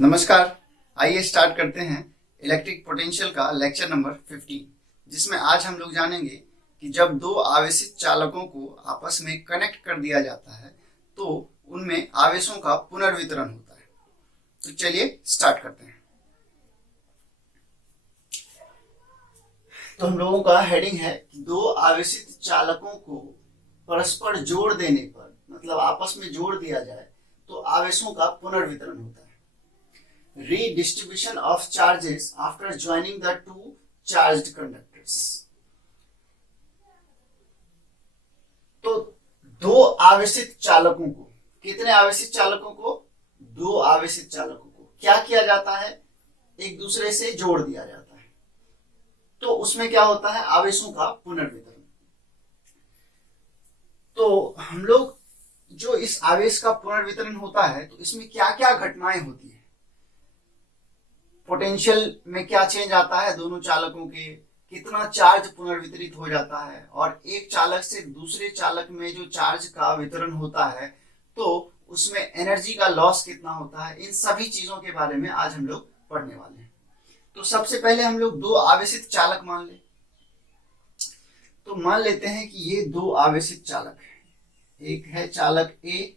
नमस्कार। आइए स्टार्ट करते हैं इलेक्ट्रिक पोटेंशियल का लेक्चर नंबर 15, जिसमें आज हम लोग जानेंगे कि जब दो आवेशित चालकों को आपस में कनेक्ट कर दिया जाता है तो उनमें आवेशों का पुनर्वितरण होता है। तो चलिए स्टार्ट करते हैं। तो हम लोगों का हेडिंग है कि दो आवेशित चालकों को परस्पर जोड़ देने पर, मतलब आपस में जोड़ दिया जाए तो आवेशों का पुनर्वितरण होता है। Redistribution of charges after joining the two charged conductors। तो दो आवेशित चालकों को, कितने आवेशित चालकों को? दो आवेशित चालकों को क्या किया जाता है? एक दूसरे से जोड़ दिया जाता है। तो उसमें क्या होता है? आवेशों का पुनर्वितरण। तो हम लोग जो इस आवेश का पुनर्वितरण होता है तो इसमें क्या क्या घटनाएं होती है, पोटेंशियल में क्या चेंज आता है, दोनों चालकों के कितना चार्ज पुनर्वितरित हो जाता है, और एक चालक से दूसरे चालक में जो चार्ज का वितरण होता है तो उसमें एनर्जी का लॉस कितना होता है। इन सभी चीजों के बारे में आज हम लोग पढ़ने वाले हैं। तो सबसे पहले हम लोग दो आवेशित चालक मान ले। तो मान लेते हैं कि ये दो आवेशित चालक है, एक है चालक ए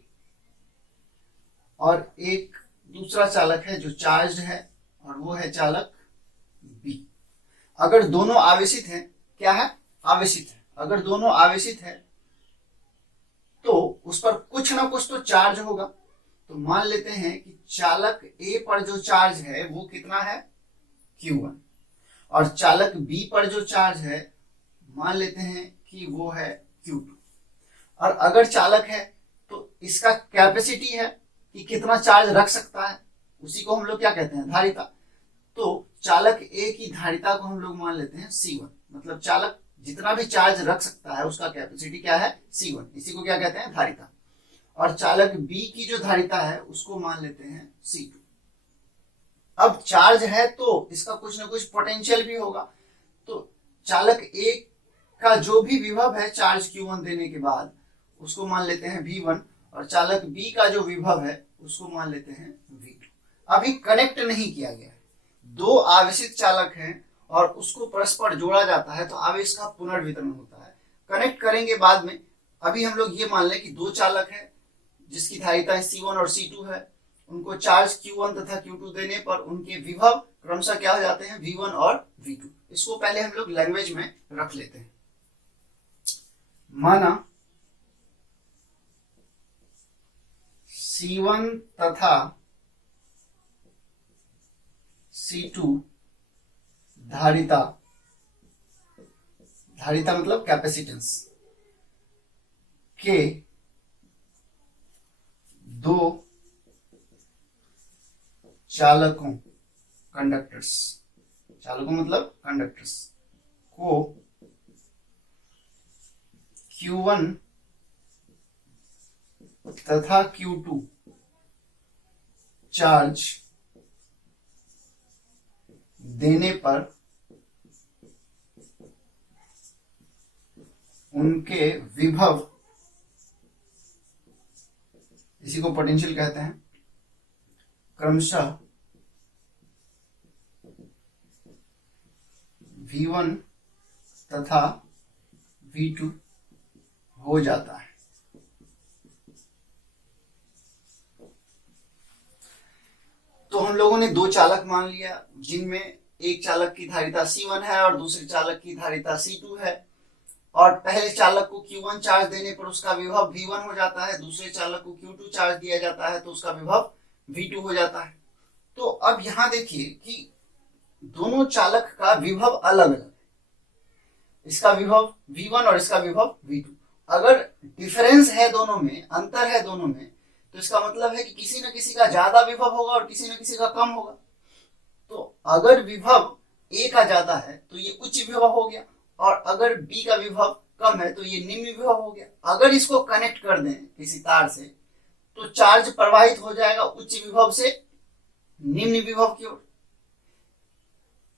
और एक दूसरा चालक है जो चार्ज है और वो है चालक बी। अगर दोनों आवेशित हैं, क्या है? आवेशित है। अगर दोनों आवेशित है तो उस पर कुछ ना कुछ तो चार्ज होगा। तो मान लेते हैं कि चालक ए पर जो चार्ज है वो कितना है? Q1। और चालक बी पर जो चार्ज है मान लेते हैं कि वो है Q2। और अगर चालक है तो इसका कैपेसिटी है कि कितना चार्ज रख सकता है, उसी को हम लोग क्या कहते हैं? धारिता। तो चालक ए की धारिता को हम लोग मान लेते हैं C1, मतलब चालक जितना भी चार्ज रख सकता है उसका कैपेसिटी क्या है? C1। इसी को क्या कहते हैं? धारिता। और चालक बी की जो धारिता है उसको मान लेते हैं C2। अब चार्ज है तो इसका कुछ ना कुछ पोटेंशियल भी होगा। तो चालक ए का जो भी विभव है चार्ज Q1 देने के बाद उसको मान लेते हैं V1, और चालक बी का जो विभव है उसको मान लेते हैं V2। अभी कनेक्ट नहीं किया गया है, दो आवेशित चालक हैं और उसको परस्पर जोड़ा जाता है तो आवेश का पुनर्वितरण होता है। कनेक्ट करेंगे बाद में। अभी हम लोग ये मान लें कि दो चालक हैं जिसकी धारिता C1 और C2 है। उनको चार्ज Q1 तथा Q2 देने पर उनके विभव क्रमशः क्या हो जाते हैं? V1 और V2। इसको पहले हम लोग लैंग्वेज में रख लेते हैं। माना C1 तथा C2 धारिता मतलब कैपेसिटेंस के दो चालकों, चालकों मतलब कंडक्टर्स को Q1 तथा Q2 चार्ज देने पर उनके विभव, इसी को पोटेंशियल कहते हैं, क्रमशः V1 तथा V2 हो जाता है। तो हम लोगों ने दो चालक मान लिया जिनमें एक चालक की धारिता C1 है और दूसरे चालक की धारिता C2 है। और पहले चालक को Q1 चार्ज देने पर उसका विभव V1 हो जाता है, दूसरे चालक को Q2 चार्ज दिया जाता है तो उसका विभव V2 हो जाता है। तो अब यहां देखिए कि दोनों चालक का विभव अलग अलग है। इसका विभव V1 और इसका विभव V2। अगर डिफरेंस है दोनों में, अंतर है दोनों में, तो इसका मतलब है कि किसी न किसी का ज्यादा विभव होगा और किसी न किसी का कम होगा। तो अगर विभव ए का ज्यादा है तो ये उच्च विभव हो गया, और अगर बी का विभव कम है तो ये निम्न विभव हो गया। अगर इसको कनेक्ट कर दें किसी तार से तो चार्ज प्रवाहित हो जाएगा उच्च विभव से निम्न विभव की ओर।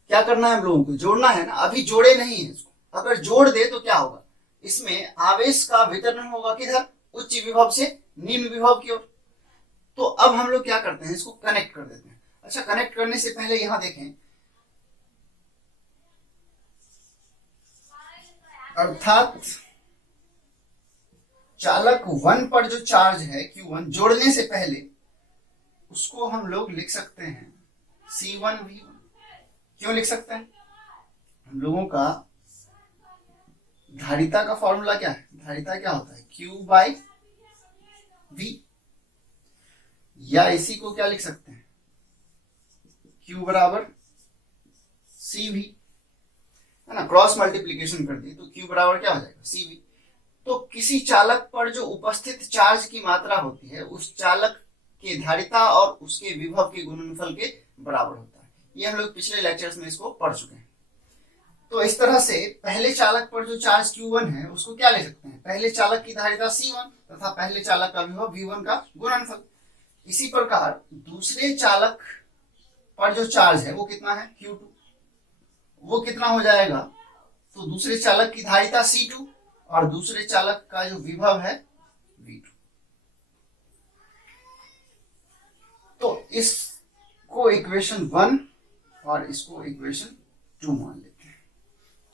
क्या करना है हम लोगों को? जोड़ना है ना। अभी जोड़े नहीं है इसको, अगर जोड़ दे तो क्या होगा? इसमें आवेश का वितरण होगा किधर? उच्च विभव से निम्न विभव की ओर। तो अब हम लोग क्या करते हैं? इसको कनेक्ट कर देते हैं। अच्छा, कनेक्ट करने से पहले यहां देखें, अर्थात चालक 1 पर जो चार्ज है Q1 जोड़ने से पहले उसको हम लोग लिख सकते हैं C1V1। क्यों लिख सकते हैं? हम लोगों का धारिता का फॉर्मूला क्या है? धारिता क्या होता है? Q/V। या इसी को क्या लिख सकते हैं? Q बराबर CV, है ना, क्रॉस मल्टीप्लीकेशन कर दी तो Q बराबर क्या हो जाएगा? CV। तो किसी चालक पर जो उपस्थित चार्ज की मात्रा होती है उस चालक के धारिता और उसके विभव के गुणनफल के बराबर होता है। ये हम लोग पिछले लेक्चर्स में इसको पढ़ चुके हैं। तो इस तरह से पहले चालक पर जो चार्ज Q1 है उसको क्या ले सकते हैं? पहले चालक की धारिता C1 तथा पहले चालक का विभव V1 का गुणनफल। इसी प्रकार दूसरे चालक पर जो चार्ज है वो कितना है? Q2। वो कितना हो जाएगा? तो दूसरे चालक की धारिता C2 और दूसरे चालक का जो विभव है V2। तो इसको इक्वेशन 1 और इसको इक्वेशन 2 मान लेते हैं।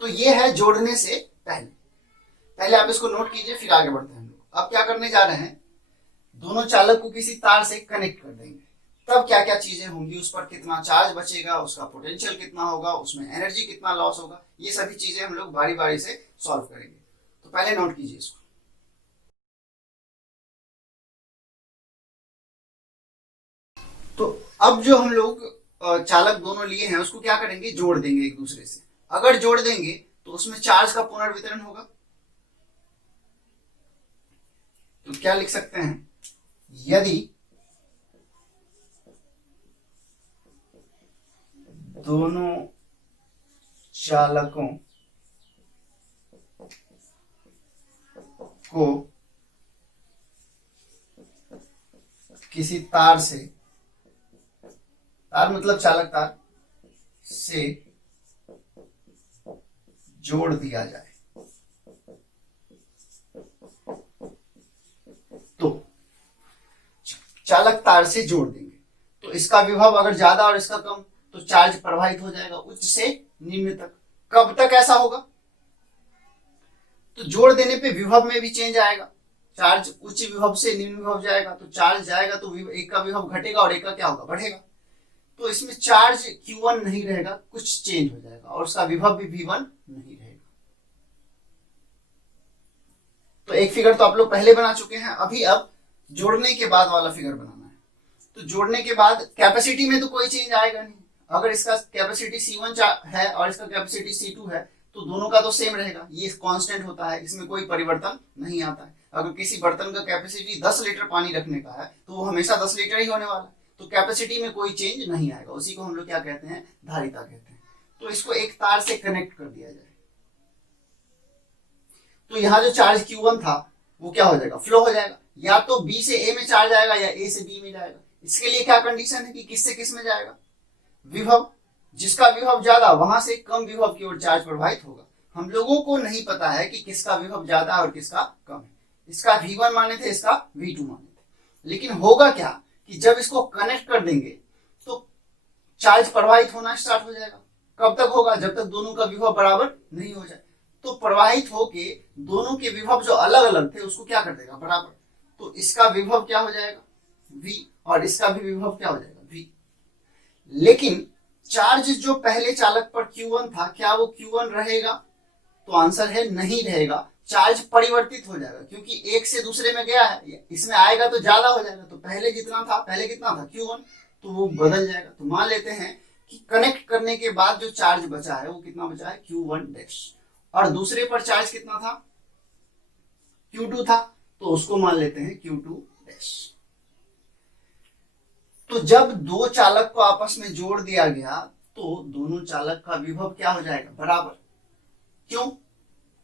तो ये है जोड़ने से पहले आप इसको नोट कीजिए, फिर आगे बढ़ते हैं हम लोग। अब क्या करने जा रहे हैं? दोनों चालक को किसी तार से कनेक्ट कर देंगे, तब क्या क्या चीजें होंगी, उस पर कितना चार्ज बचेगा, उसका पोटेंशियल कितना होगा, उसमें एनर्जी कितना लॉस होगा, ये सभी चीजें हम लोग बारी बारी से सॉल्व करेंगे। तो पहले नोट कीजिए इसको। तो अब जो हम लोग चालक दोनों लिए हैं उसको क्या करेंगे? जोड़ देंगे एक दूसरे से। अगर जोड़ देंगे तो उसमें चार्ज का पुनर्वितरण होगा। तो क्या लिख सकते हैं? यदि दोनों चालकों को किसी तार से, तार मतलब चालक तार से जोड़ दिया जाए तो चालक तार से जोड़ देंगे तो इसका विभव अगर ज्यादा और इसका कम तो चार्ज प्रवाहित हो जाएगा उच्च से निम्न तक। कब तक ऐसा होगा? तो जोड़ देने पे विभव में भी चेंज आएगा। चार्ज उच्च विभव से निम्न विभव जाएगा तो चार्ज जाएगा तो एक का विभव घटेगा और एक का क्या होगा? बढ़ेगा। तो इसमें चार्ज Q1 नहीं रहेगा, कुछ चेंज हो जाएगा और उसका विभव भी V1 नहीं रहेगा। तो एक फिगर तो आप लोग पहले बना चुके हैं, अभी अब जोड़ने के बाद वाला फिगर बनाना है। तो जोड़ने के बाद कैपेसिटी में तो कोई चेंज आएगा नहीं। अगर इसका कैपेसिटी C1 है और इसका कैपेसिटी C2 है तो दोनों का तो सेम रहेगा, ये कांस्टेंट होता है, इसमें कोई परिवर्तन नहीं आता है। अगर किसी बर्तन का कैपेसिटी 10 लीटर पानी रखने का है तो वो हमेशा 10 लीटर ही होने वाला है, तो कैपेसिटी में कोई चेंज नहीं आएगा। उसी को हम लोग क्या कहते हैं? धारिता कहते हैं। तो इसको एक तार से कनेक्ट कर दिया जाए तो यहाँ जो चार्ज Q1 था वो क्या हो जाएगा? फ्लो हो जाएगा। या तो B से A में चार्ज आएगा या A से B में जाएगा। इसके लिए क्या कंडीशन है कि किससे किस में जाएगा? विभव, जिसका विभव ज्यादा वहां से कम विभव की ओर चार्ज प्रवाहित होगा। हम लोगों को नहीं पता है कि किसका विभव ज्यादा और किसका कम है। इसका V1 माने थे, इसका V2 माने थे। लेकिन होगा क्या कि जब इसको कनेक्ट कर देंगे तो चार्ज प्रवाहित होना स्टार्ट हो जाएगा। कब तक होगा? जब तक दोनों का विभव बराबर नहीं हो जाए। तो प्रवाहित होके दोनों के विभव जो अलग अलग थे उसको क्या कर देगा? बराबर। तो इसका विभव क्या हो जाएगा? V, और इसका भी विभव क्या हो जाएगा? V। लेकिन चार्ज जो पहले चालक पर Q1 था, क्या वो Q1 रहेगा? तो आंसर है नहीं रहेगा। चार्ज परिवर्तित हो जाएगा क्योंकि एक से दूसरे में गया है, इसमें आएगा तो ज्यादा हो जाएगा। तो पहले जितना था, पहले कितना था? Q1, तो वो बदल जाएगा। तो मान लेते हैं कि कनेक्ट करने के बाद जो चार्ज बचा है वो कितना बचा है? Q1 dash. और दूसरे पर चार्ज कितना था? Q2 था, तो उसको मान लेते हैं Q2 डैश। तो जब दो चालक को आपस में जोड़ दिया गया तो दोनों चालक का विभव क्या हो जाएगा? बराबर। क्यों?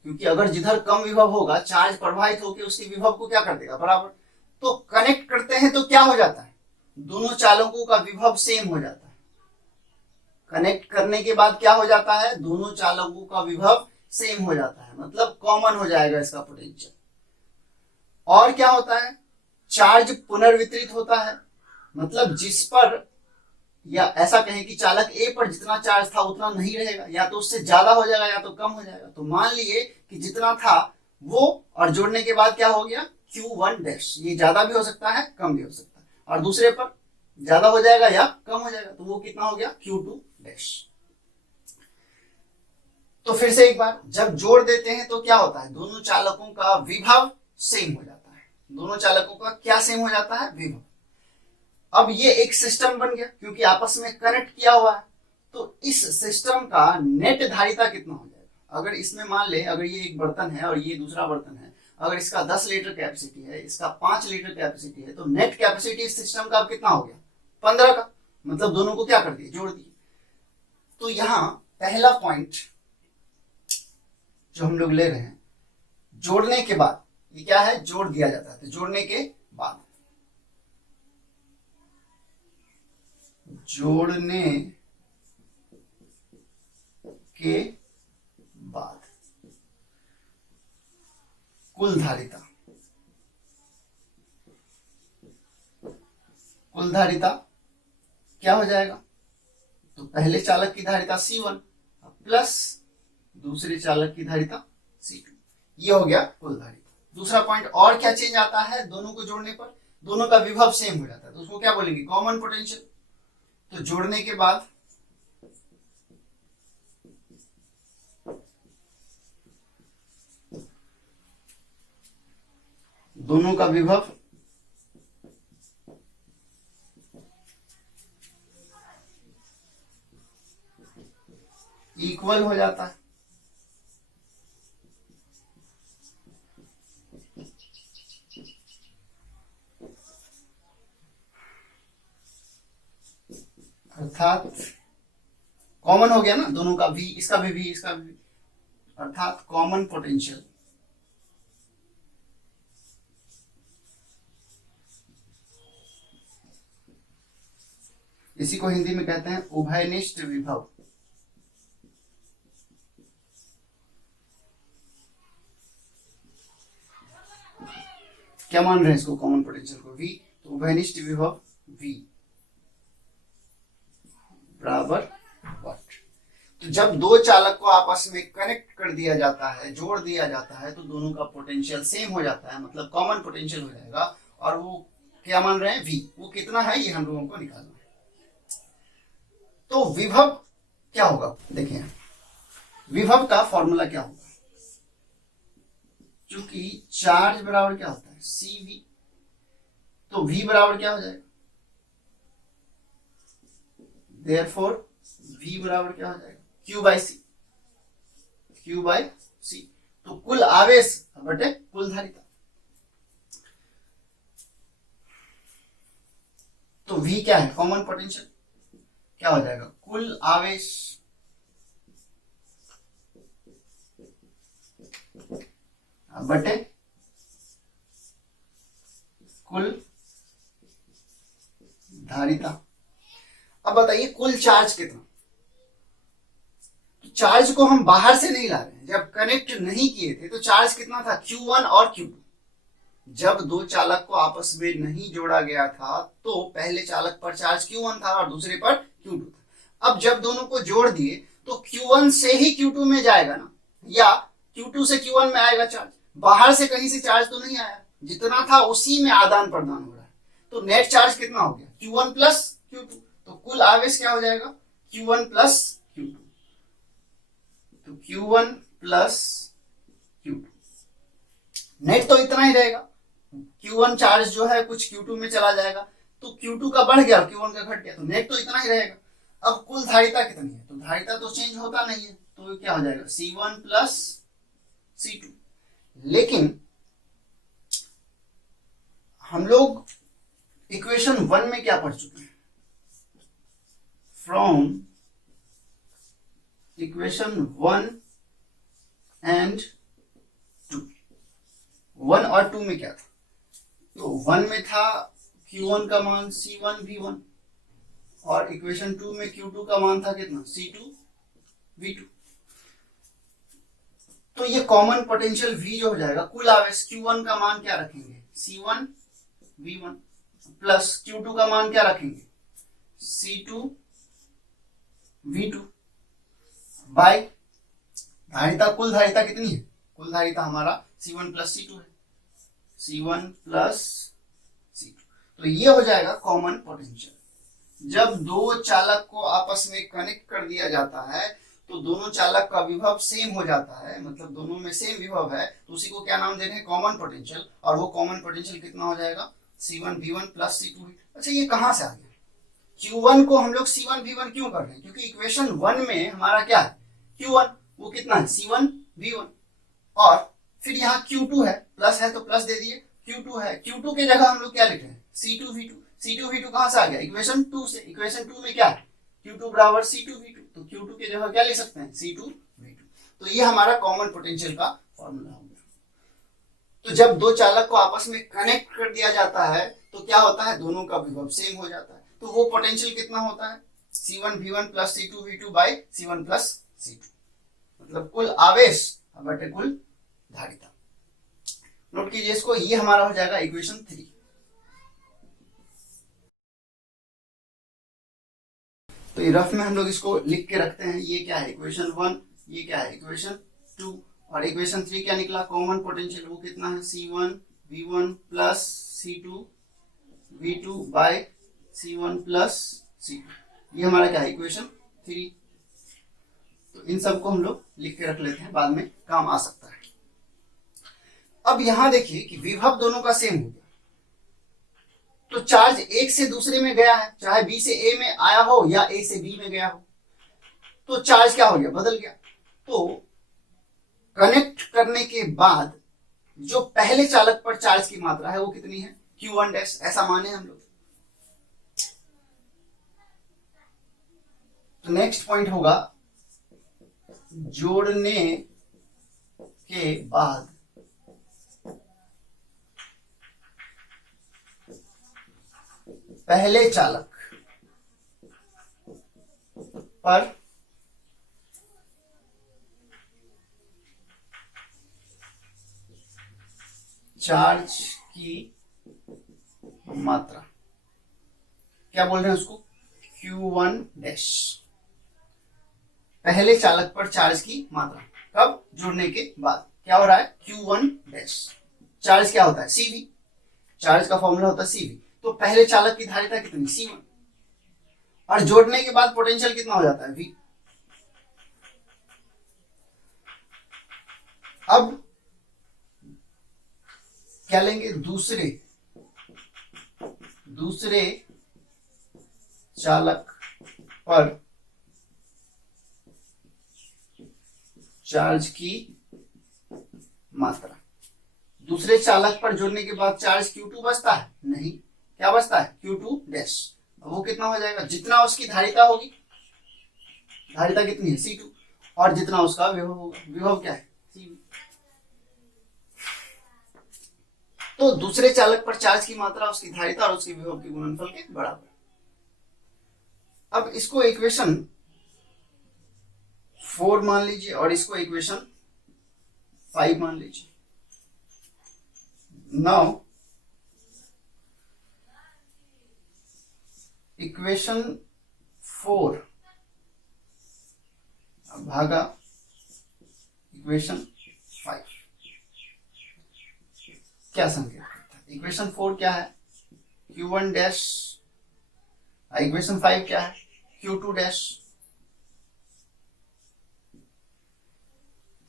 क्योंकि अगर जिधर कम विभव होगा चार्ज प्रवाहित होकर उसके विभव को क्या कर देगा? बराबर। तो कनेक्ट करते हैं तो क्या हो जाता है? दोनों चालकों का विभव सेम हो जाता है। कनेक्ट करने के बाद क्या हो जाता है? दोनों चालकों का विभव सेम हो जाता है, मतलब कॉमन हो जाएगा इसका पोटेंशियल। और क्या होता है? चार्ज पुनर्वितरित होता है, मतलब जिस पर या ऐसा कहें कि चालक ए पर जितना चार्ज था उतना नहीं रहेगा, या तो उससे ज्यादा हो जाएगा या तो कम हो जाएगा। तो मान लिए कि जितना था वो, और जोड़ने के बाद क्या हो गया Q1 डैश, ये ज्यादा भी हो सकता है कम भी हो सकता है, और दूसरे पर ज्यादा हो जाएगा या कम हो जाएगा, तो वो कितना हो गया Q2 डैश। तो फिर से एक बार, जब जोड़ देते हैं तो क्या होता है, दोनों चालकों का विभव सेम हो जाता है। दोनों चालकों का क्या सेम हो जाता है, विभव। अब ये एक सिस्टम बन गया क्योंकि आपस में कनेक्ट किया हुआ है। तो इस सिस्टम का नेट धारिता कितना हो जाएगा, अगर इसमें मान ले, अगर ये एक बर्तन है और ये दूसरा बर्तन है, अगर इसका 10 लीटर कैपेसिटी है, इसका 5 लीटर कैपेसिटी है, तो नेट कैपेसिटी इस सिस्टम का कितना हो गया 15 का, मतलब दोनों को क्या कर दिए, जोड़ दिए। तो यहां पहला पॉइंट जो हम लोग ले रहे हैं, जोड़ने के बाद, ये क्या है, जोड़ दिया जाता है, तो जोड़ने के बाद, जोड़ने के बाद कुल धारिता, कुल धारिता क्या हो जाएगा, तो पहले चालक की धारिता C1 प्लस दूसरे चालक की धारिता C2, ये हो गया कुल धारिता। दूसरा पॉइंट, और क्या चेंज आता है, दोनों को जोड़ने पर दोनों का विभव सेम हो जाता है, तो उसको क्या बोलेंगे, कॉमन पोटेंशियल। तो जोड़ने के बाद दोनों का विभव इक्वल हो जाता है। अर्थात कॉमन हो गया ना दोनों का, V इसका भी V इसका भी, अर्थात कॉमन पोटेंशियल इसी को हिंदी में कहते हैं उभयनिष्ठ विभव। क्या मान रहे हैं इसको, कॉमन पोटेंशियल को V, तो उभयनिष्ठ विभव V बराबर व्हाट। तो जब दो चालक को आपस में कनेक्ट कर दिया जाता है, जोड़ दिया जाता है, तो दोनों का पोटेंशियल सेम हो जाता है, मतलब कॉमन पोटेंशियल हो जाएगा। और वो क्या मान रहे हैं, V, वो कितना है ये हम लोगों को निकालना है। तो विभव क्या होगा, देखिए विभव का फॉर्मूला क्या होगा, क्योंकि चार्ज बराबर क्या होता है CV, तो V बराबर क्या हो जाएगा, देयरफॉर V बराबर क्या हो जाएगा, Q by C, Q by C। तो कुल आवेश बटे कुल धारिता, तो V क्या है, कॉमन पोटेंशियल, क्या हो जाएगा, कुल आवेश बटे कुल धारिता। अब बताइए कुल चार्ज कितना, तो चार्ज को हम बाहर से नहीं ला रहे हैं, जब कनेक्ट नहीं किए थे तो चार्ज कितना था Q1 और Q2। जब दो चालक को आपस में नहीं जोड़ा गया था तो पहले चालक पर चार्ज Q1 था और दूसरे पर Q2 था। अब जब दोनों को जोड़ दिए तो Q1 से ही Q2 में जाएगा ना, या Q2 से Q1 में आएगा चार्ज, बाहर से कहीं से चार्ज तो नहीं आया, जितना था उसी में आदान प्रदान हो रहा है। तो नेट चार्ज कितना हो गया, Q1 प्लस Q2, तो कुल आवेश क्या हो जाएगा, Q1 प्लस Q2, तो Q1 प्लस Q2, नेट तो इतना ही रहेगा। Q1 चार्ज जो है कुछ Q2 में चला जाएगा, तो Q2 का बढ़ गया और Q1 का घट गया, तो नेट तो इतना ही रहेगा। अब कुल धारिता कितनी है, तो धारिता तो चेंज होता नहीं है, तो क्या हो जाएगा C1 प्लस C2। लेकिन हम लोग इक्वेशन 1 में क्या पढ़ चुके हैं, फ्रॉम इक्वेशन 1 एंड 2, 1 और 2 में क्या था, तो 1 में था Q1 का मान C1 V1 और इक्वेशन 2 में Q2 का मान था कितना C2 V2। तो ये कॉमन पोटेंशियल V जो हो जाएगा, कुल आवेश Q1 का मान क्या रखेंगे C1 V1 प्लस Q2 का मान क्या रखेंगे C2V2 बाय धारिता, कुल धारिता कितनी है? कुल धारिता हमारा C1 प्लस C2 है, C1 प्लस C2। तो ये हो जाएगा कॉमन पोटेंशियल। जब दो चालक को आपस में कनेक्ट कर दिया जाता है तो दोनों चालक का विभव सेम हो जाता है, मतलब दोनों में सेम विभव है, तो उसी को क्या नाम दे रहे हैं? Common potential. और वो कॉमन पोटेंशियल कितना हो जाएगा? C1V1 plus C2V2। अच्छा, ये कहां से आ गया? Q1 को हम लोग C1V1 क्यों कर रहे हैं? क्योंकि इक्वेशन 1 में हमारा क्या है? Q1, वो कितना है? C1V1। और फिर यहाँ Q2 है, प्लस है तो प्लस दे दिए, Q2 है, Q2 के जगह हम लोग क्या लिख रहे हैं? C2V2। C2V2 कहां से आ गया? इक्वेशन 2 से। इक्वेशन 2 में क्या है? Q2 बराबर C2V2, तो Q2 के जगह क्या लिख सकते हैं? C2V2। तो ये हमारा कॉमन पोटेंशियल का फॉर्मूला हो गया। तो जब दो चालक को आपस में कनेक्ट कर दिया जाता है तो क्या होता है? दोनों का विभव सेम हो जाता है। तो वो पोटेंशियल कितना होता है? C1V1 plus C2V2 by C1 plus C2, मतलब कुल आवेश बटे कुल धारिता। नोट कीजिए इसको, ये हमारा हो जाएगा इक्वेशन 3। तो ये रफ में हम लोग इसको लिख के रखते हैं। ये क्या है? इक्वेशन 1। ये क्या है? इक्वेशन 2। और इक्वेशन 3 क्या निकला? कॉमन पोटेंशियल वो कितना है? C1V1 plus C2V2 bye C1 plus C2। ये हमारा क्या है? इक्वेशन 3। तो इन सबको हम लोग लिख के रख लेते हैं, बाद में काम आ सकता है। अब यहां देखिए कि विभव दोनों का सेम हो गया, तो चार्ज एक से दूसरे में गया है, चाहे बी से ए में आया हो या ए से बी में गया हो, तो चार्ज क्या हो गया? बदल गया। तो कनेक्ट करने के बाद जो पहले चालक पर चार्ज की मात्रा है वो कितनी है? Q1 डैश, ऐसा माने हम लोग। तो नेक्स्ट पॉइंट होगा, जोड़ने के बाद पहले चालक पर चार्ज की मात्रा, क्या बोल रहे हैं उसको? Q1 dash. पहले चालक पर चार्ज की मात्रा कब? जुड़ने के बाद। क्या हो रहा है? Q1 dash. चार्ज क्या होता है? CV। चार्ज का फॉर्मूला होता है CV। तो पहले चालक की धारिता कितनी? C1। और जोड़ने के बाद पोटेंशियल कितना हो जाता है? V। अब क्या लेंगे? दूसरे चालक पर चार्ज की मात्रा। दूसरे चालक पर जोड़ने के बाद चार्ज Q2 बचता है? नहीं, क्या बचता है? Q2 dash. वो कितना हो जाएगा? जितना उसकी धारिता होगी, धारिता कितनी है? C2, और जितना उसका विभव होगा, विभव क्या है? CV। तो दूसरे चालक पर चार्ज की मात्रा उसकी धारिता और उसके विभव के गुणनफल के बराबर। अब इसको इक्वेशन 4 मान लीजिए और इसको इक्वेशन 5 मान लीजिए। नाउ इक्वेशन 4 भागा इक्वेशन 5 क्या संकेत करता है? इक्वेशन 4 क्या है? Q1 dash. इक्वेशन 5 क्या है? Q2 डैश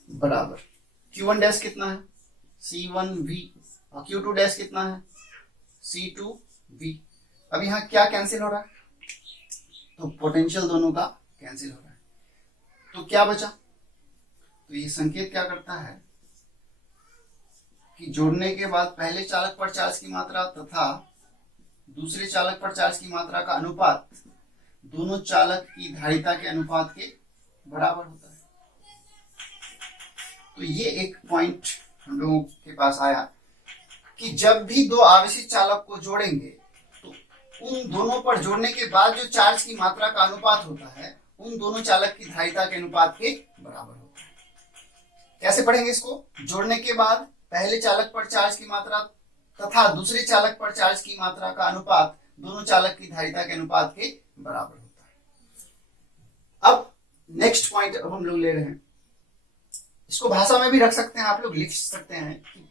बराबर Q1 डैश कितना है? C1V। और Q2 डैश कितना है? C2V। अब यहां क्या कैंसिल हो रहा है? तो पोटेंशियल दोनों का कैंसिल हो रहा है। तो क्या बचा? तो ये संकेत क्या करता है कि जोड़ने के बाद पहले चालक पर चार्ज की मात्रा तथा दूसरे चालक पर चार्ज की मात्रा का अनुपात दोनों चालक की धारिता के अनुपात के बराबर होता है। तो ये एक पॉइंट हम लोगों के पास आया कि जब भी दो आवेशित चालक को जोड़ेंगे तो उन दोनों पर जोड़ने के बाद जो चार्ज की मात्रा का अनुपात होता है उन दोनों चालक की धारिता के अनुपात के बराबर होता है। कैसे पढ़ेंगे इसको? जोड़ने के बाद पहले चालक पर चार्ज की मात्रा तथा दूसरे चालक पर चार्ज की मात्रा का अनुपात दोनों चालक की धारिता के अनुपात के बराबर होता है। अब नेक्स्ट पॉइंट अब हम लोग ले रहे हैं, इसको भाषा में भी रख सकते हैं, आप लोग लिख सकते हैं कि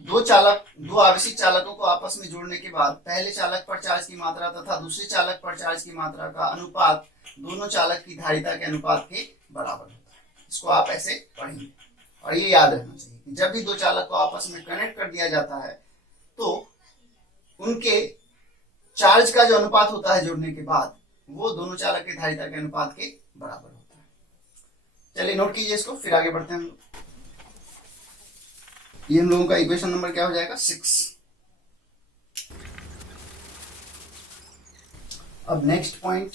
दो आवेशित चालकों को आपस में जोड़ने के बाद पहले चालक पर चार्ज की मात्रा तथा दूसरे चालक पर चार्ज की मात्रा का अनुपात दोनों चालक की धारिता के अनुपात के बराबर होता है। इसको आप ऐसे पढ़ेंगे और ये याद रखना चाहिए कि जब भी दो चालक को आपस में कनेक्ट कर दिया जाता है तो उनके चार्ज का जो अनुपात होता है जोड़ने के बाद वो दोनों चालक के धारिता के अनुपात के बराबर होता है। चलिए नोट कीजिए इसको, फिर आगे बढ़ते हैं हम लोग। ये हम लोगों का इक्वेशन नंबर क्या हो जाएगा 6। अब नेक्स्ट पॉइंट,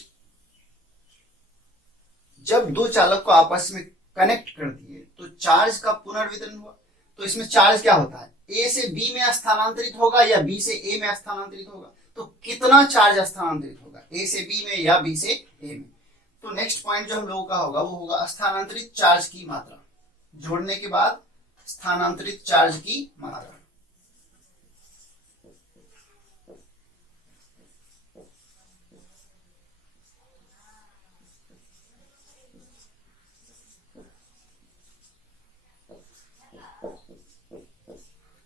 जब दो चालक को आपस में कनेक्ट कर दिए तो चार्ज का पुनर्वितरण हुआ। तो इसमें चार्ज क्या होता है, ए से बी में स्थानांतरित होगा या बी से ए में स्थानांतरित होगा। तो कितना चार्ज स्थानांतरित होगा, ए से बी में या बी से ए में। तो नेक्स्ट पॉइंट जो हम लोगों का होगा वो होगा स्थानांतरित चार्ज की मात्रा, जोड़ने के बाद स्थानांतरित चार्ज की मात्रा।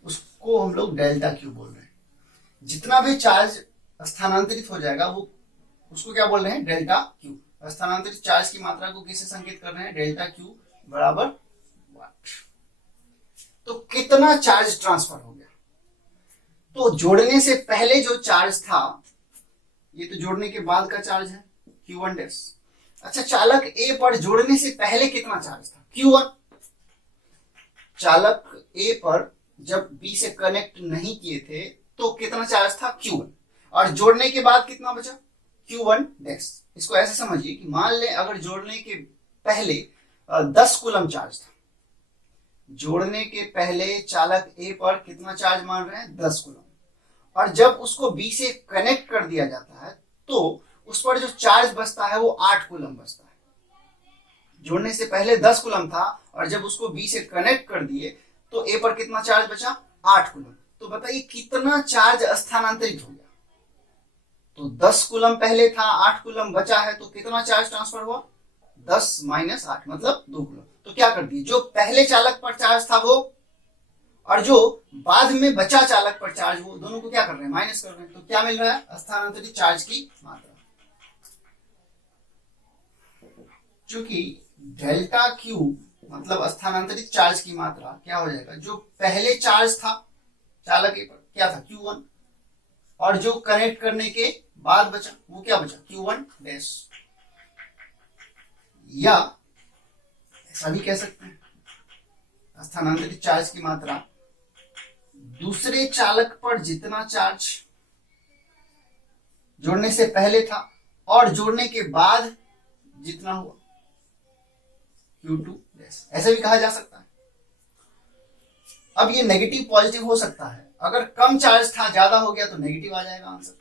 उसको हम लोग डेल्टा क्यू बोल रहे हैं। जितना भी चार्ज स्थानांतरित हो जाएगा वो उसको क्या बोल रहे हैं, डेल्टा क्यू। स्थानांतरित चार्ज की मात्रा को किससे संकेत कर रहे हैं, डेल्टा क्यू बराबर वाट। तो कितना चार्ज ट्रांसफर हो गया, तो जोड़ने से पहले जो चार्ज था, ये तो जोड़ने के बाद का चार्ज है Q1 डैश। अच्छा, चालक ए पर जोड़ने से पहले कितना चार्ज था, Q1। चालक ए पर जब बी से कनेक्ट नहीं किए थे तो कितना चार्ज था, Q1। और जोड़ने के बाद कितना बचा, Q1 डैश। इसको ऐसे समझिए कि मान लें अगर जोड़ने के पहले 10 कूलम चार्ज था, जोड़ने के पहले चालक ए पर कितना चार्ज मान रहे हैं, 10 कूलम। और जब उसको बी से कनेक्ट कर दिया जाता है तो उस पर जो चार्ज बचता है वो 8 कूलम बचता है। जोड़ने से पहले 10 कूलम था और जब उसको बी से कनेक्ट कर दिए तो ए पर कितना चार्ज बचा, 8 कूलम। तो बताइए कितना चार्ज स्थानांतरित हो गया। तो 10 कूलम पहले था, 8 कूलम बचा है, तो कितना चार्ज ट्रांसफर हुआ, 10 माइनस 8 मतलब 2 कूलम। तो क्या कर दिए, जो पहले चालक पर चार्ज था वो और जो बाद में बचा चालक पर चार्ज, वो दोनों को क्या कर रहे हैं, माइनस कर रहे हैं। तो क्या मिल रहा है, स्थानांतरित चार्ज की मात्रा। चूंकि डेल्टा क्यू मतलब स्थानांतरित चार्ज की मात्रा क्या हो जाएगा, जो पहले चार्ज था चालक ए पर क्या था, Q1। और जो कनेक्ट करने के बाद बचा वो क्या बचा, Q1 डैश। या ऐसा भी कह सकते हैं, स्थानांतरित चार्ज की मात्रा दूसरे चालक पर जितना चार्ज जोड़ने से पहले था और जोड़ने के बाद जितना हुआ, Q2 डैश। ऐसे भी कहा जा सकता है। अब ये नेगेटिव पॉजिटिव हो सकता है। अगर कम चार्ज था, ज्यादा हो गया तो नेगेटिव आ जाएगा आंसर।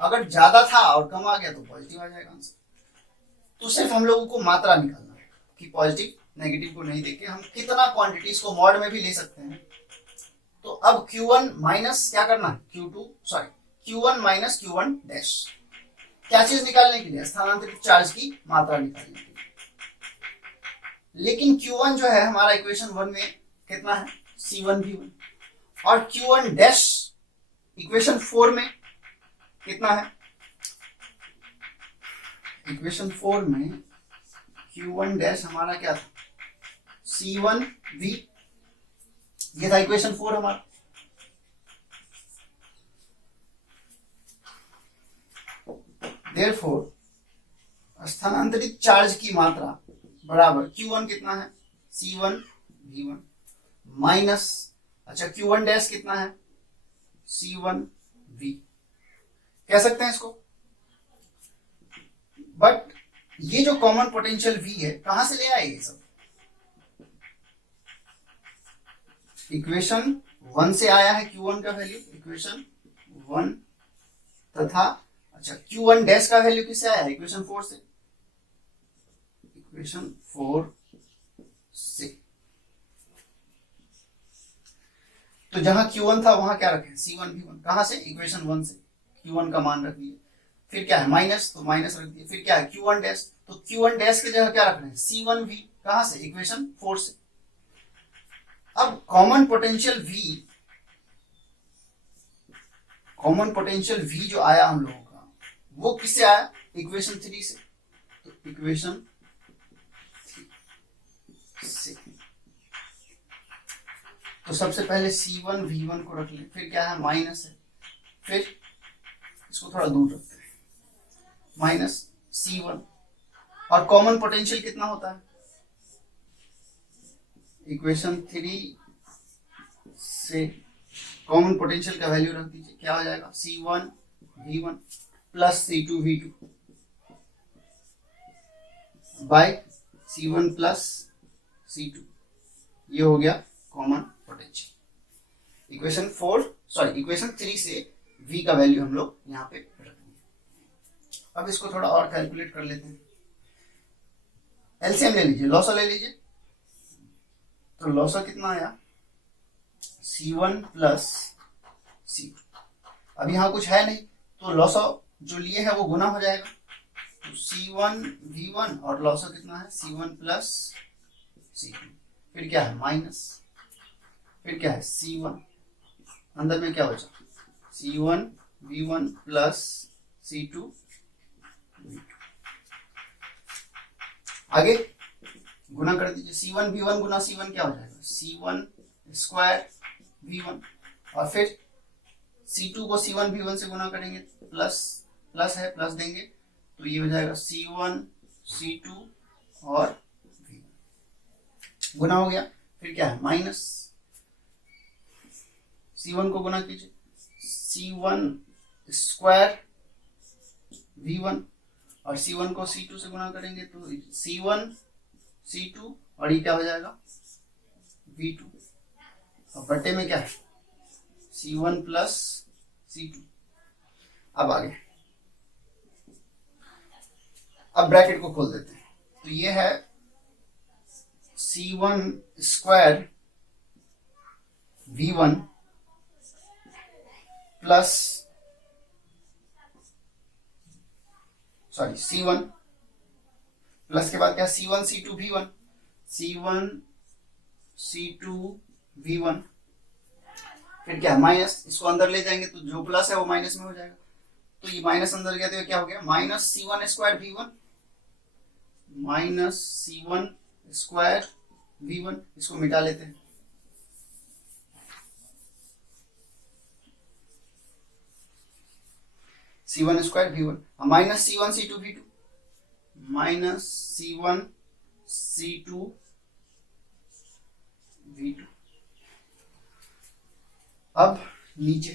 अगर ज्यादा था और कम आ गया तो पॉजिटिव आ जाएगा आंसर। तो सिर्फ हम लोगों को मात्रा निकालना है कि पॉजिटिव नेगेटिव को नहीं देखे हम कितना क्वांटिटी, इसको मॉड में भी ले सकते हैं। तो अब Q1 माइनस क्या करना है, Q1 माइनस Q1 डैश। क्या चीज निकालने के लिए, स्थानांतरित चार्ज की मात्रा निकालने के लिए। लेकिन Q1 जो है हमारा इक्वेशन 1 में कितना है, C1V1। और Q1 डैश इक्वेशन 4 में कितना है, इक्वेशन 4 में Q1 डैश हमारा क्या था, C1V। ये था इक्वेशन 4 हमारा। देयरफॉर स्थानांतरित चार्ज की मात्रा बराबर Q1 कितना है, C1V1 माइनस, अच्छा Q1 डैश कितना है, C1V। कह सकते हैं इसको। बट ये जो कॉमन पोटेंशियल V है कहां से ले आए ये सब, इक्वेशन 1 से आया है Q1 का वैल्यू, इक्वेशन 1 तथा अच्छा Q1 डैश का वैल्यू किससे आया है, इक्वेशन 4 से, इक्वेशन 4 से। तो जहां Q1 था वहां क्या रखें, C1V1। कहां से, इक्वेशन 1 से। Q1 का मान रख दिए, फिर क्या है माइनस, तो माइनस रख दिए, फिर क्या है Q1 डैश, तो Q1 डैश की जगह क्या रख रहे हैं C1V, कहां से, इक्वेशन 4 से। अब कॉमन पोटेंशियल V जो आया हम लोगों का, वो किससे आया, इक्वेशन 3 से, तो इक्वेशन 3 से। तो सबसे पहले C1 V1 को रख लें, फिर क्या है माइनस है, फिर इसको थोड़ा दूर रखते हैं, माइनस C1, और कॉमन पोटेंशियल कितना होता है, इक्वेशन 3 से कॉमन पोटेंशियल का वैल्यू रख दीजिए, क्या हो जाएगा C1 V1 plus C2 V2 bye C1 plus C2, ये हो गया कॉमन पोटेंशियल। इक्वेशन 3 से V का वैल्यू हम लोग यहाँ पे रख देंगे। अब इसको थोड़ा और कैलकुलेट कर लेते हैं, एलसीएम ले लीजिए, लॉसा ले लीजिए, तो लॉसा कितना आया C1 प्लस C2। अब यहाँ कुछ है नहीं, तो लॉसा जो लिए है वो गुना हो जाएगा, तो C1 V1 और लॉसा कितना है C1 प्लस C2, फिर क्या है माइनस, फिर क्या है C1, अंदर में क्या बचा C1 V1 plus C2 V2, आगे गुना कर दीजिए, C1 V1 गुना C1 क्या हो जाएगा C1 स्क्वायर V1, और फिर C2 को C1 V1 से गुना करेंगे, प्लस है प्लस देंगे, तो ये हो जाएगा C1 C2 और V1 गुना हो गया, फिर क्या है माइनस, C1 को गुना कीजिए C1 स्क्वायर V1, और C1 को C2 से गुना करेंगे तो C1 C2, और ये क्या हो जाएगा V2, और बट्टे में क्या है C1 प्लस C2। अब आगे, अब ब्रैकेट को खोल देते हैं, तो ये है C1 square V1 plus C1 plus के बाद क्या C1 C2 V1, C1 C2 V1, फिर क्या है माइनस, इसको अंदर ले जाएंगे तो जो प्लस है वो माइनस में हो जाएगा, तो ये माइनस अंदर गया तो क्या हो गया minus C1 square V1 minus C1 square V1, इसको मिटा लेते हैं, C1 square V1 minus C1 C2 V2 minus C1 C2 V2। अब नीचे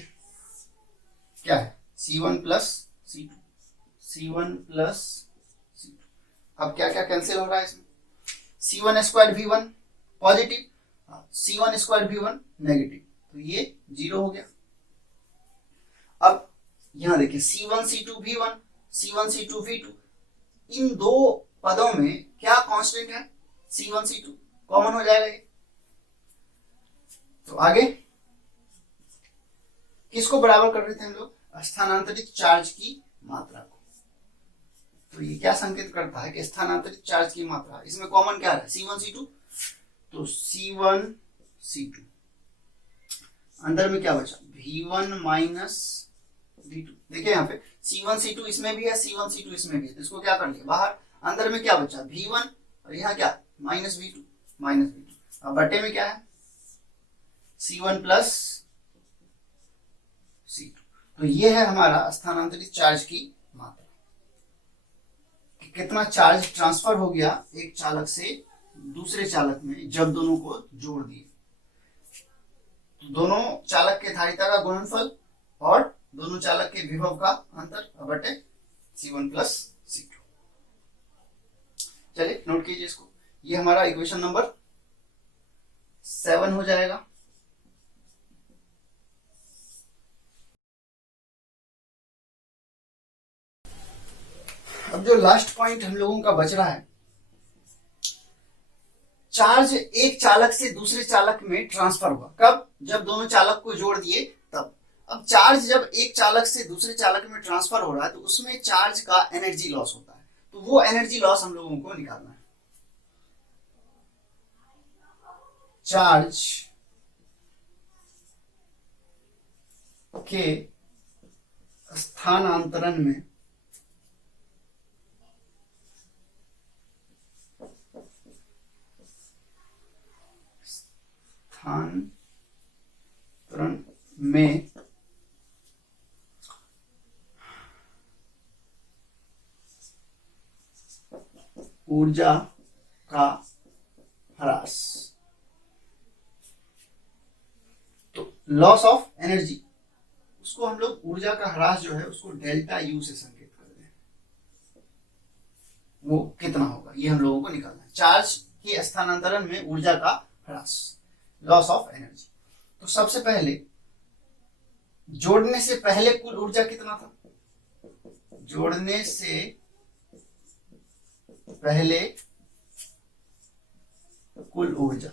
क्या है C1 plus C1 plus C2, अब क्या क्या कैंसिल हो रहा है इसमें, C1 square V1 positive, C1 square V1 negative, तो ये 0 हो गया। अब यहां देखिए C1 C2 V1 C1 C2 V2, इन दो पदों में क्या कांस्टेंट है C1 C2, कॉमन हो जाएगा ये, तो आगे किसको बराबर कर रहे थे हम लोग, स्थानांतरित चार्ज की मात्रा को, तो ये क्या संकेत करता है कि स्थानांतरित चार्ज की मात्रा, इसमें कॉमन क्या है C1 C2, तो C1 C2, अंदर में क्या बचा V1 माइनस V2, देखिए यहाँ पे C1 C2 इसमें भी है C1 C2 इसमें भी है, तो इसको क्या कर लिया बाहर, अंदर में क्या बचा V1, और यहाँ क्या माइनस V2, अब बटे में क्या है C1 प्लस C2, तो ये है हमारा स्थानांतरित चार्ज की मात्रा, कि कितना चार्ज ट्रांसफर हो गया एक चालक से दूसरे चालक में जब दोनों को जोड़ दिए, दोनों चालक के धारिता का गुणनफल और दोनों चालक के विभव का अंतर बटे C1 प्लस C2। चलिए नोट कीजिए इसको, ये हमारा इक्वेशन नंबर 7 हो जाएगा। अब जो लास्ट पॉइंट हम लोगों का बच रहा है, चार्ज एक चालक से दूसरे चालक में ट्रांसफर हुआ, कब, जब दोनों चालक को जोड़ दिए तब। अब चार्ज जब एक चालक से दूसरे चालक में ट्रांसफर हो रहा है तो उसमें चार्ज का एनर्जी लॉस होता है, तो वो एनर्जी लॉस हम लोगों को निकालना है। चार्ज के स्थानांतरण में ऊर्जा का ह्रास, तो लॉस ऑफ एनर्जी, उसको हम लोग ऊर्जा का ह्रास जो है उसको डेल्टा यू से संकेत कर दें, वो कितना होगा ये हम लोगों को निकालना है। चार्ज के स्थानांतरण में ऊर्जा का ह्रास, लॉस ऑफ एनर्जी। तो सबसे पहले जोड़ने से पहले कुल ऊर्जा कितना था? जोड़ने से पहले कुल ऊर्जा,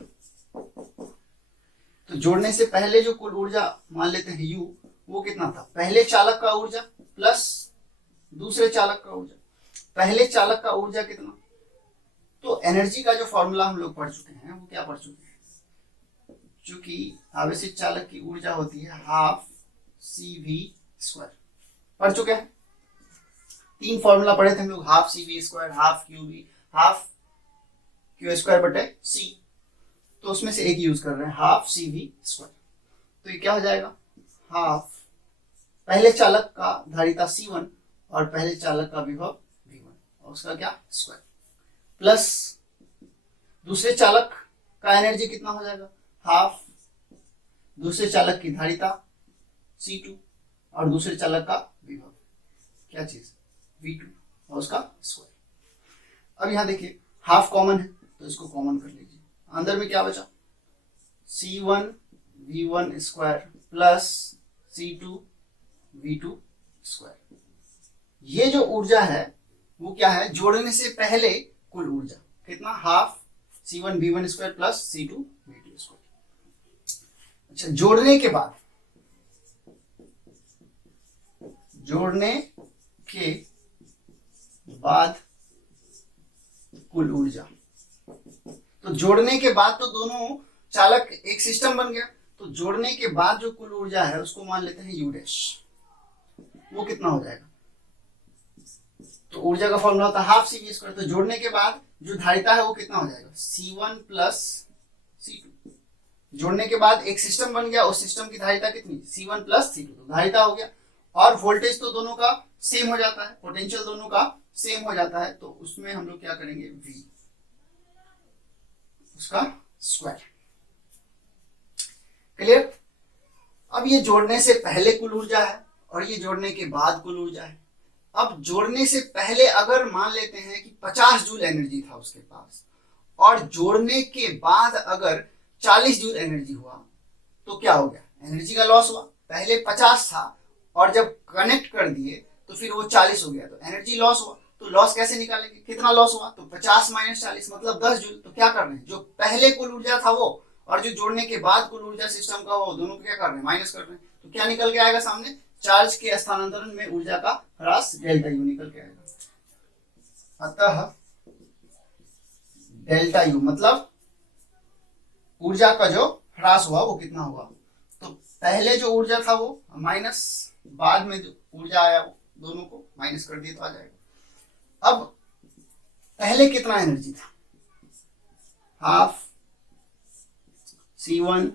तो जोड़ने से पहले जो कुल ऊर्जा मान लेते हैं U, वो कितना था? पहले चालक का ऊर्जा प्लस दूसरे चालक का ऊर्जा। पहले चालक का ऊर्जा कितना? तो एनर्जी का जो फॉर्मूला हम लोग पढ़ चुके हैं, वो क्या पढ़ चुके हैं? चूंकि आवेशित चालक की ऊर्जा होती है हाफ CV², पढ़ चुके हैं। 3 फॉर्मूला पढ़े थे हम लोग, half CV², half QV, half Q² बटे C, तो उसमें से एक यूज कर रहे हैं हाफ CV²। तो ये क्या हो जाएगा? हाफ पहले चालक का धारिता C1 और पहले चालक का विभव V1 और उसका क्या स्क्वायर, प्लस दूसरे चालक का एनर्जी कितना हो जाएगा? हाफ दूसरे चालक की धारिता C2 और दूसरे चालक का विभव क्या चीज V2 और उसका स्क्वायर। अब यहां देखिए हाफ कॉमन है तो इसको कॉमन कर लीजिए, अंदर में क्या बचा? C1 V1 square plus C2 V2 square. ये जो ऊर्जा है वो क्या है? जोड़ने से पहले कुल ऊर्जा कितना? Half C1 V1 square plus C2 V2 square. अच्छा, जोड़ने के बाद कुल ऊर्जा, तो जोड़ने के बाद तो दोनों चालक एक सिस्टम बन गया, तो जोड़ने के बाद जो कुल ऊर्जा है उसको मान लेते हैं U डैश, वो कितना हो जाएगा? तो ऊर्जा का फॉर्मूला होता है हाफ CV², तो जोड़ने के बाद जो धारिता है वो कितना हो जाएगा? C1 plus C2। जोड़ने के बाद एक सिस्टम बन गया, उस सिस्टम की धारिता कितनी? C1 प्लस C2, तो धारिता हो गया, और वोल्टेज तो दोनों का सेम हो जाता है, पोटेंशियल दोनों का सेम हो जाता है, तो उसमें हम लोग क्या करेंगे? V उसका स्क्वायर। क्लियर? अब ये जोड़ने से पहले कुल ऊर्जा है और ये जोड़ने के बाद कुल ऊर्जा है। अब जोड़ने से पहले अगर मान लेते हैं कि 50 जूल एनर्जी था उसके पास, और जोड़ने के बाद अगर 40 जूल एनर्जी हुआ, तो क्या हो गया? एनर्जी का लॉस हुआ। पहले 50 था और जब कनेक्ट कर दिए तो फिर वो 40 हो गया, तो एनर्जी लॉस हुआ। तो लॉस कैसे निकालेंगे? कितना लॉस हुआ? तो 50 माइनस 40 मतलब 10 जूल। तो क्या कर रहे हैं? जो पहले कुल ऊर्जा था वो और जो जोड़ने के बाद कुल ऊर्जा सिस्टम का वो दोनों को क्या कर रहे हैं? माइनस कर रहे हैं। तो क्या निकल के आएगा सामने? चार्ज के स्थानांतरण में ऊर्जा का ह्रास डेल्टा यू निकल के आएगा। अतः डेल्टा यू मतलब ऊर्जा का जो ह्रास हुआ वो कितना हुआ? तो पहले जो ऊर्जा था वो माइनस, बाद में जो ऊर्जा आया वो दोनों को माइनस कर दिए तो आ जाएगा। अब पहले कितना एनर्जी था? Half C1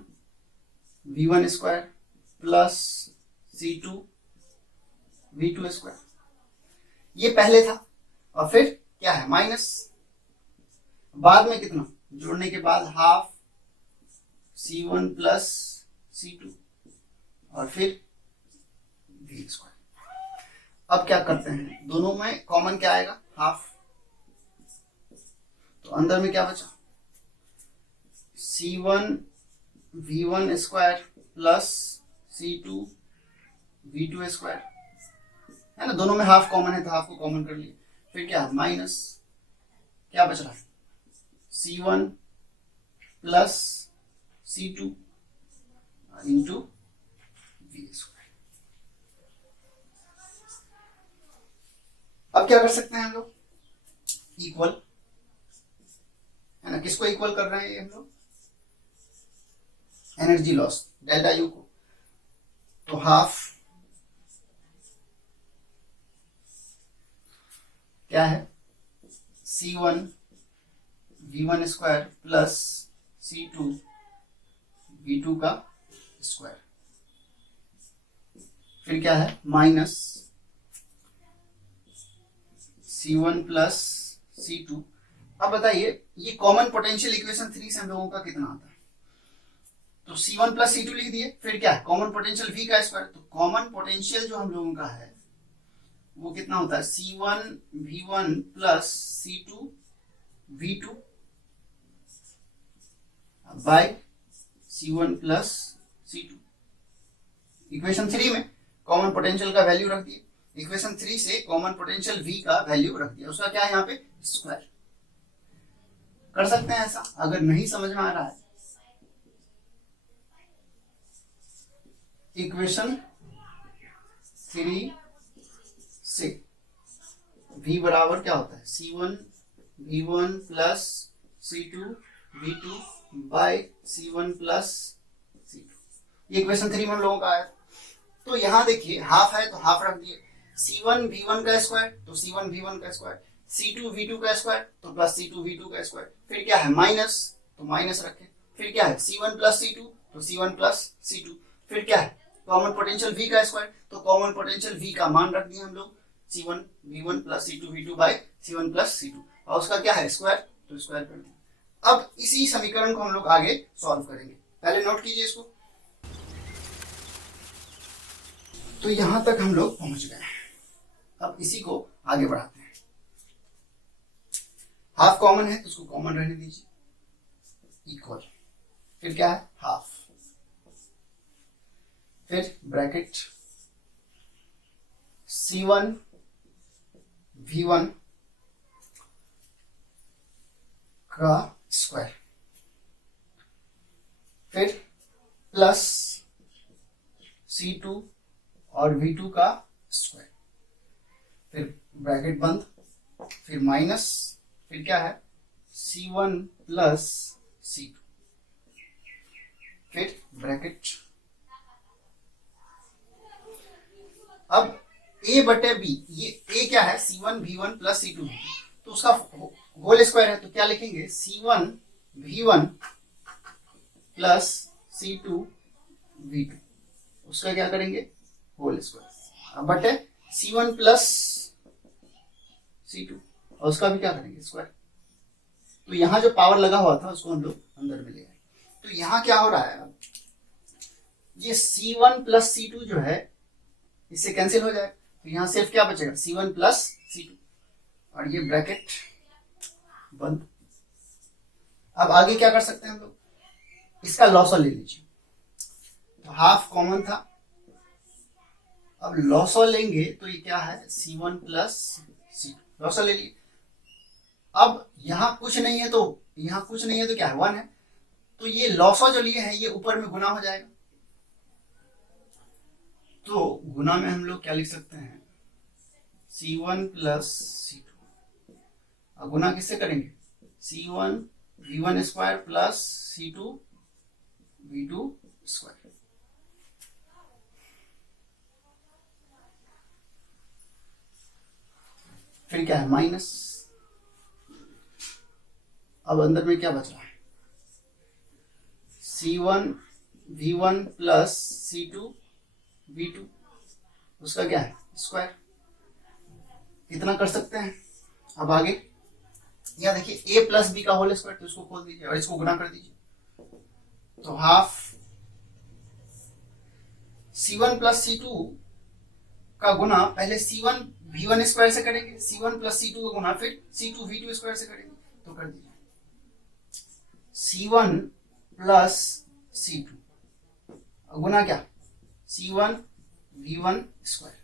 V1 square plus C2 V2 square, ये पहले था, और फिर क्या है? माइनस, बाद में कितना? जोड़ने के बाद हाफ C1 प्लस C2 और फिर V स्क्वायर। अब क्या करते हैं? दोनों में कॉमन क्या आएगा? हाफ, तो अंदर में क्या बचा? C1 V1 square plus C2 V2 square, है ना? दोनों में हाफ कॉमन है तो हाफ को कॉमन कर लिए, फिर क्या? माइनस, क्या बच रहा है? C1 plus C2 into V square. अब क्या कर सकते हैं हम लोग, इक्वल, है ना, किसको इक्वल कर रहे हैं ये हम लोग, एनर्जी लॉस डेल्टा यू को। तो हाफ क्या है, C1 V1 square plus C2 V2 का स्क्वायर, फिर क्या है माइनस C1 प्लस C2। अब बताइए ये कॉमन पोटेंशियल इक्वेशन 3 से हम लोगों का कितना आता है, तो C1 प्लस C2 लिख दिए, फिर क्या है कॉमन पोटेंशियल V का स्क्वायर, तो कॉमन पोटेंशियल जो हम लोगों का है वो कितना होता है, C1 V1 plus C2 V2 bye C1 plus C2। Equation 3 में कॉमन पोटेंशियल का वैल्यू रख दिए, इक्वेशन 3 से कॉमन पोटेंशियल V का वैल्यू रख दिया, उसका क्या है यहाँ पे स्क्वायर। कर सकते हैं ऐसा, अगर नहीं समझ में आ रहा है इक्वेशन 3 से V बराबर क्या होता है, C1 V1 plus C2 V2 bye C1 plus C2, ये इक्वेशन 3 में हम लोगों का आया। तो यहां देखिए हाफ है तो हाफ रख दिए, C1 V1 का स्क्वायर तो C1 V1 का स्क्वायर, C2 V2 का स्क्वायर तो प्लस C2 V2 का स्क्वायर, फिर क्या है माइनस तो माइनस रखे, फिर क्या है C1 प्लस C2 तो C1 प्लस C2, फिर क्या है कॉमन पोटेंशियल V का स्क्वायर, तो कॉमन पोटेंशियल V का मान रख दिए हम लोग C1 V1 plus C2 V2 bye C1 plus C2, और उसका क्या है स्क्वायर, तो स्क्वायर कर दिया। अब इसी समीकरण को हम लोग आगे सॉल्व करेंगे, पहले नोट कीजिए इसको। तो यहां तक हम लोग पहुंच गए, अब इसी को आगे बढ़ाते हैं। हाफ कॉमन है तो उसको कॉमन रहने दीजिए, इक्वल, फिर क्या है हाफ, फिर ब्रैकेट C1 V1 का स्क्वायर, फिर प्लस C2 और V2 का स्क्वायर, फिर ब्रैकेट बंद, फिर माइनस, फिर क्या है C1 प्लस C2, फिर ब्रैकेट। अब A बटे B, ये A क्या है C1 V1 प्लस C2 तो उसका होल स्क्वायर है, तो क्या लिखेंगे C1 V1 plus C2 V2, उसका क्या करेंगे होल स्क्वायर, अब बटे C1 प्लस C2 और उसका भी क्या करेंगे स्क्वायर। तो यहां जो पावर लगा हुआ था उसको हम लोग अंदर में ले आए, तो यहां क्या हो रहा है, ये C1 प्लस C2 जो है इससे कैंसिल हो जाए, तो यहां सिर्फ क्या बचेगा C1 प्लस C2 और ये ब्रैकेट बंद। अब आगे क्या कर सकते हैं हम लोग, इसका लॉसर ले लीजिए, तो हाफ कॉमन था, अब लॉसर लेंगे तो ये क्या है C1 प्लस C2, लॉसर ले लिए। अब यहां कुछ नहीं है तो यहां कुछ नहीं है तो क्या है 1 है, तो ये लॉसर जो लिए हैं ये ऊपर में गुना हो जाएगा, तो गुना में हम लोग क्या लिख सकते हैं C1 प्लस C2, और गुना किससे करेंगे C1 V1 square plus C2 V2 square, फिर क्या है माइनस, अब अंदर में क्या बच रहा है C1 V1 plus C2 V2, उसका क्या है स्क्वायर, इतना कर सकते हैं। अब आगे यहां देखिए A प्लस बी का होल स्क्वायर, तो इसको खोल दीजिए और इसको गुना कर दीजिए, तो हाफ C1 प्लस C2 का गुना पहले C1 V1 स्क्वायर से करेंगे, C1 प्लस C2 का गुना फिर C2 V2 स्क्वायर से करेंगे, तो कर दीजिए C1 प्लस C2 गुना क्या C1 V1 स्क्वायर,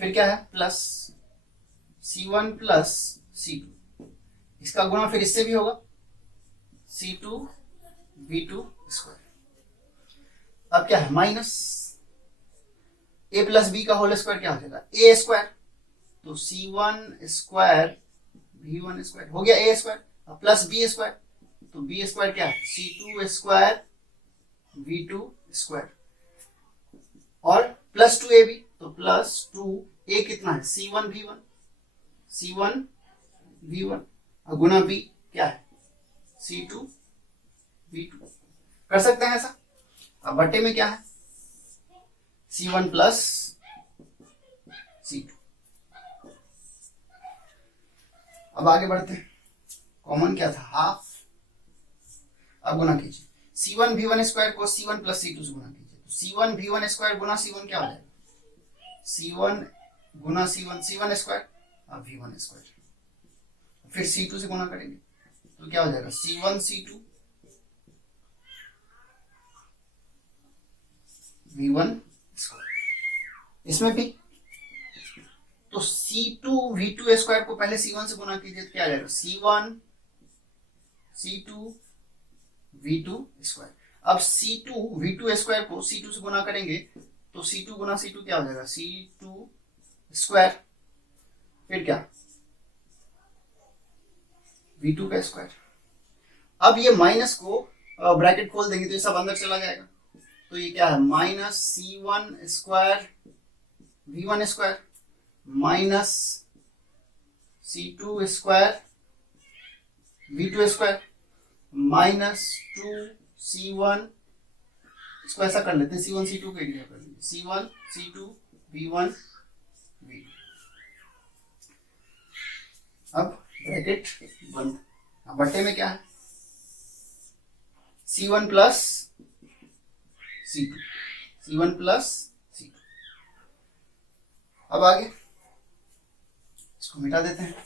फिर क्या है प्लस C1 प्लस C2, इसका गुना फिर इससे भी होगा C2 V2 स्क्वायर, अब क्या है माइनस A प्लस बी का होल स्क्वायर क्या हो जाएगा A स्क्वायर, तो C1 स्क्वायर V1 स्क्वायर हो गया A square plus B square, तो B स्क्वायर क्या है C2 स्क्वायर V2 स्क्वायर और प्लस 2AB, तो प्लस 2A कितना है C1 V1 और गुना B क्या है C2 V2। कर सकते हैं ऐसा। अब बट्टे में क्या है C1 प्लस C2। अब आगे बढ़ते हैं, कॉमन क्या था हाफ। अब गुना कीजिए C1 V1 स्क्वायर को C1 प्लस C2 से गुना कीजिए, तो C1 V1 स्क्वायर गुना C1 क्या हो जाएगा C1 गुना C1 स्क्वायर और V1 स्क्वायर, फिर C2 से गुना करेंगे तो क्या हो जाएगा C1 C2 V1 स्क्वायर। इसमें भी तो C2 V2 स्क्वायर को पहले C1 से गुना कीजिए तो क्या आ जाएगा C1 C2 V2 स्क्वायर। अब C2 V2 स्क्वायर को C2 से गुना करेंगे तो C2 गुना C2 क्या हो जाएगा C2 स्क्वायर, फिर क्या V2 का स्क्वायर। अब ये माइनस को ब्रैकेट खोल देंगे तो ये सब अंदर चला जाएगा, तो ये क्या है minus C1 square V1 square minus C2 square V2 square minus 2C1 इसको ऐसा कर लेते हैं C1 C2 को एरिया कर लेंगे C1 C2 V1 V2। अब ब्रैकेट बंद। अब बट्टे में क्या है C1 प्लस C2 अब आगे इसको मिटा देते हैं।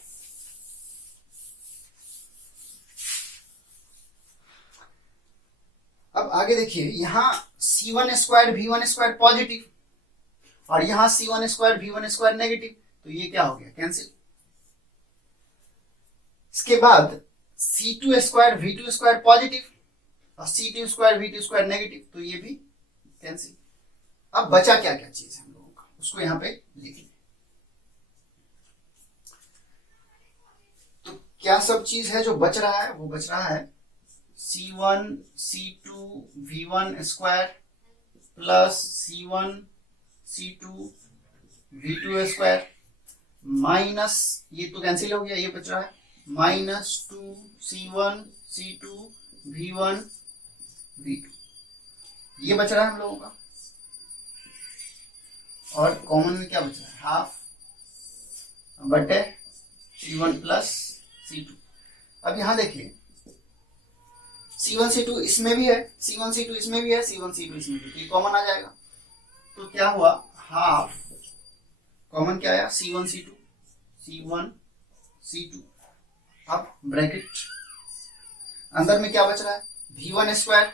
अब आगे देखिए यहां C1 square V1 square positive और यहां C1 square V1 square negative, तो ये क्या हो गया कैंसिल। इसके बाद C2 square V2 square positive और C2 square V2 square negative, तो ये भी कैंसिल। अब बचा क्या क्या चीज है हम लोगों का उसको यहां पे लिख लें। तो क्या सब चीज है जो बच रहा है, वो बच रहा है C1 C2 V1 square plus C1 C2 V2 square minus ये तो कैंसिल हो गया, ये बच रहा है minus 2C1 C2 V1 V2, ये बच रहा है हम लोगों का। और कॉमन में क्या बच रहा है हाफ बटे C1 प्लस C2। अब यहां देखिए C1 C2 इसमें भी है C1 C2 इसमें भी है C1 C2 इसमें भी, ये कॉमन आ जाएगा तो क्या हुआ हाफ कॉमन क्या आया C1 C2। अब ब्रैकेट अंदर में क्या बच रहा है V1 square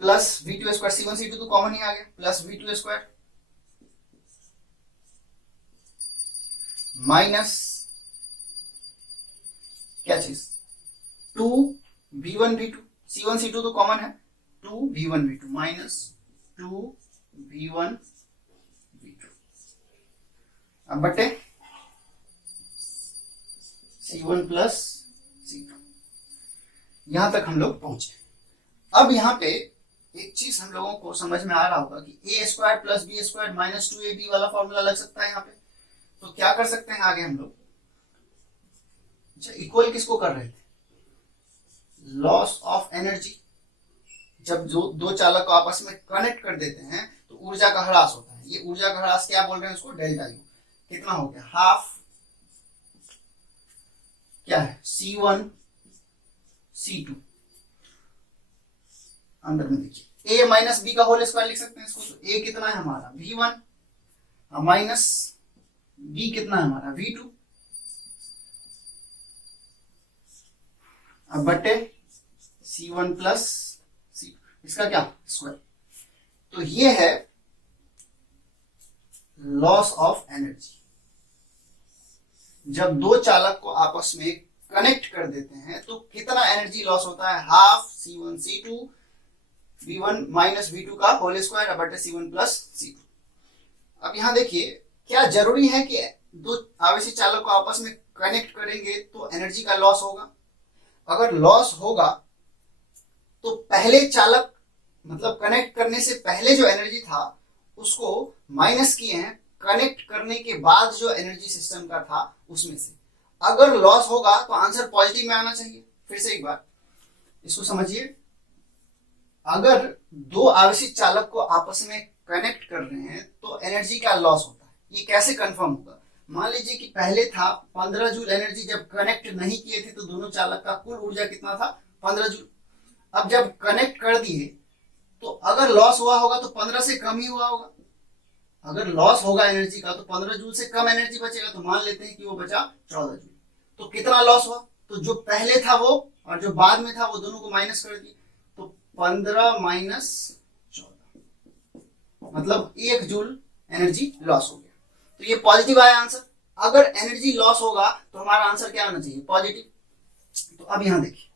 plus V2 square C1 C2 तो कॉमन ही आ गया प्लस V2 स्क्वायर माइनस क्या चीज 2 V1 V2 C1 C2 तो कॉमन है 2 V1 V2 minus 2 V1 V2। अब बटे C1 प्लस C2। यहां तक हम लोग पहुंचे। अब यहां पे एक चीज हम लोगों को समझ में आ रहा होगा कि a square plus B square minus 2ab वाला फॉर्मूला लग सकता है यहाँ पे। तो क्या कर सकते हैं आगे हम लोग, अच्छा इक्वल किसको कर रहे थे लॉस ऑफ एनर्जी। जब जो दो चालक को आपस में कनेक्ट कर देते हैं तो ऊर्जा का ह्रास होता है। ये ऊर्जा का ह्रास क्या बोल रहे हैं उसको डेल्टा यू। कितना हो गया हाफ क्या है C1 C2 अंदर में देखिए a माइनस बी का होल स्क्वायर लिख सकते हैं इसको। तो a कितना है हमारा V1 माइनस b कितना है हमारा V2 अब बटे C1 प्लस C2 इसका क्या स्क्वायर। तो ये है लॉस ऑफ एनर्जी। जब दो चालक को आपस में कनेक्ट कर देते हैं तो कितना एनर्जी लॉस होता है half C1 C2 V1 minus V2 का होल स्क्वायर बटे C1 प्लस C2। अब यहाँ देखिए, क्या जरूरी है कि दो आवेशी चालक को आपस में कनेक्ट करेंगे तो एनर्जी का लॉस होगा? अगर लॉस होगा तो पहले चालक मतलब कनेक्ट करने से पहले जो एनर्जी था उसको माइनस किए हैं कनेक्ट करने के बाद जो एनर्जी सिस्टम का था उसमें से। अगर लॉस होगा तो आंसर पॉजिटिव में आना चाहिए। फिर से एक बार इसको समझिए, अगर दो आवेशित चालक को आपस में कनेक्ट कर रहे हैं तो एनर्जी का लॉस होता है। ये कैसे कंफर्म होगा? मान लीजिए कि पहले था 15 जूल एनर्जी, जब कनेक्ट नहीं किए थे तो दोनों चालक का कुल ऊर्जा कितना था? 15 जूल। अब जब कनेक्ट कर दिए तो अगर लॉस हुआ होगा तो 15 से कम ही हुआ होगा। अगर लॉस होगा एनर्जी का तो 15 जूल से कम एनर्जी बचेगा, तो मान लेते हैं कि वो बचा 14 जूल। तो कितना लॉस हुआ? तो जो पहले था वो और जो बाद में था वो दोनों को माइनस कर दिए, तो 15 माइनस 14 मतलब 1 जूल एनर्जी लॉस हो गया। तो ये पॉजिटिव आया आंसर। अगर एनर्जी लॉस होगा तो हमारा आंसर क्या होना चाहिए? पॉजिटिव। तो अब यहां देखिए,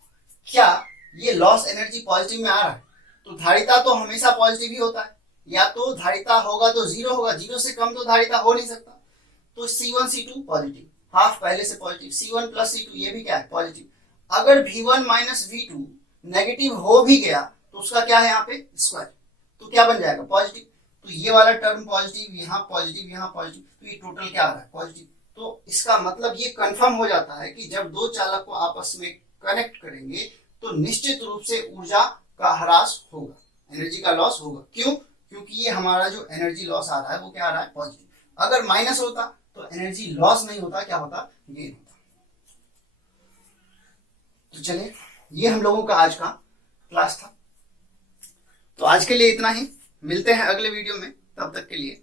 क्या ये लॉस एनर्जी पॉजिटिव में आ रहा है? तो धारिता तो हमेशा पॉजिटिव ही होता है, या तो धारिता होगा तो जीरो होगा, जीरो से कम तो धारिता हो नहीं सकता। तो C1 C2 पॉजिटिव, हाफ पहले से पॉजिटिव, C1 प्लस C2 ये भी क्या है? पॉजिटिव। अगर V1 माइनस V2 नेगेटिव हो भी गया तो उसका क्या है यहाँ पे? स्क्वायर। तो क्या बन जाएगा? पॉजिटिव। तो ये वाला टर्म पॉजिटिव, यहाँ पॉजिटिव, यहाँ पॉजिटिव, तो ये टोटल क्या आ रहा है? पॉजिटिव। तो इसका मतलब ये कंफर्म हो जाता है कि जब दो चालक को आपस में कनेक्ट करेंगे तो निश्चित रूप से ऊर्जा का ह्रास होगा, एनर्जी का लॉस होगा। क्यों? क्योंकि ये हमारा जो एनर्जी लॉस आ रहा है वो क्या आ रहा है? पॉजिटिव। अगर माइनस होता तो एनर्जी लॉस नहीं होता, क्या होता? गेन होता। तो चलिए, ये हम लोगों का आज का क्लास था। तो आज के लिए इतना ही, मिलते हैं अगले वीडियो में, तब तक के लिए